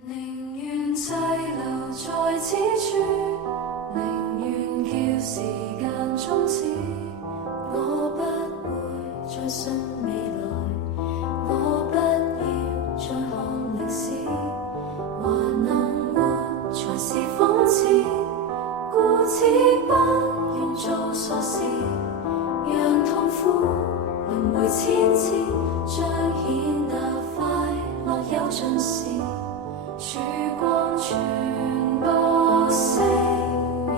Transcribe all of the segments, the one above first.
寧願滯留在此處，寧願叫時間終止。我不會再信未來，我不要再看歷史。還能活才是諷刺，故此不用做傻事，讓痛苦輪迴千次，彰顯那快樂有盡時。曙光全部熄滅，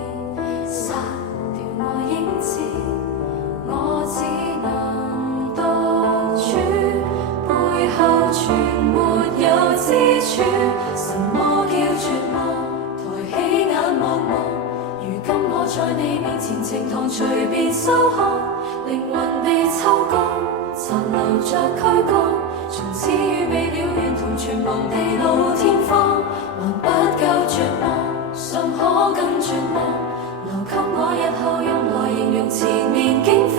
殺掉我影子，我只能獨處，背後全沒有支柱。什麼叫絕望？抬起眼望望，如今我在你面前，呈堂隨便收看，靈魂被抽乾，殘留着軀幹，從此與未了緣同存亡地老天荒，還不夠絕望，尚可更絕望，留給我日後用來形容前面境況。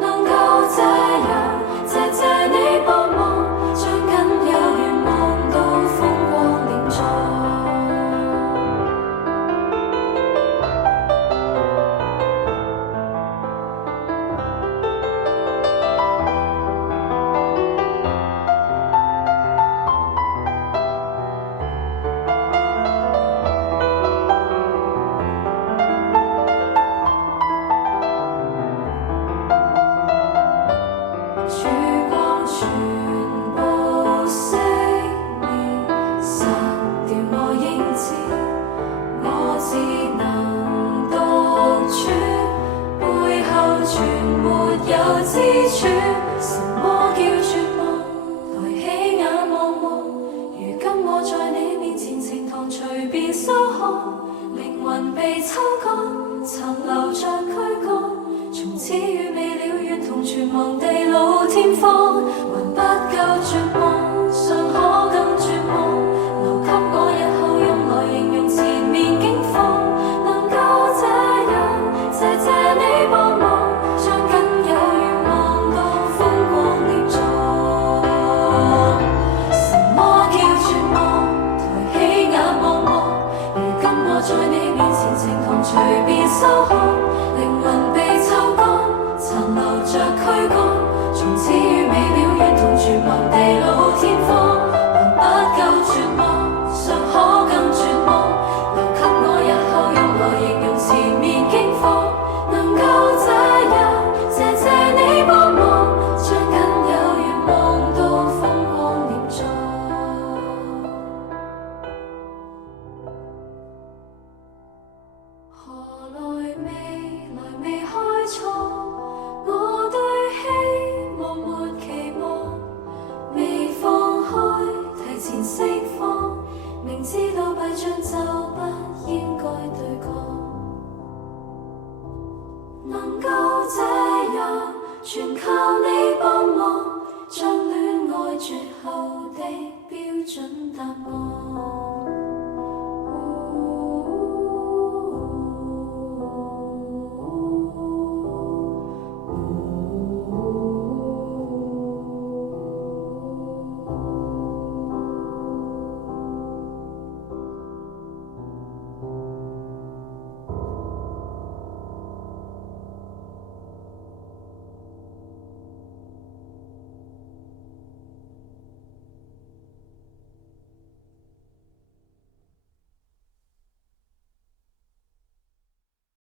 能夠這樣，謝謝你幫忙，將僅有願望都風光漣壯。曙光全部熄滅，殺掉我影子，我只能獨處，背後全沒有支柱。什麼叫絕望？抬起眼望望，如今我在你面前，呈堂隨便收看，靈魂被抽乾，殘留着軀幹，從此與未了緣同存亡地老天荒，還不夠絕望，尚可更絕望，留給我日後用來形容前面境況。能夠這樣，謝謝你幫忙，將僅有願望都風光漣壯。什麼叫絕望？抬起眼望望，如今我在你面前，呈堂隨便收看，靈魂被抽乾，殘留着軀幹，從此與未了緣同存亡地老天荒，還不夠絕望，尚可更絕望，留給我日後用來形容前面境況。能夠這樣，謝謝你幫忙，將僅有願望都風光漣壯。何來未來未開創？我對希望沒期望，未放開，提前釋放，明知道弊盡就不應該對抗。能夠這樣，全靠你幫忙，將戀愛絕後的標準答案。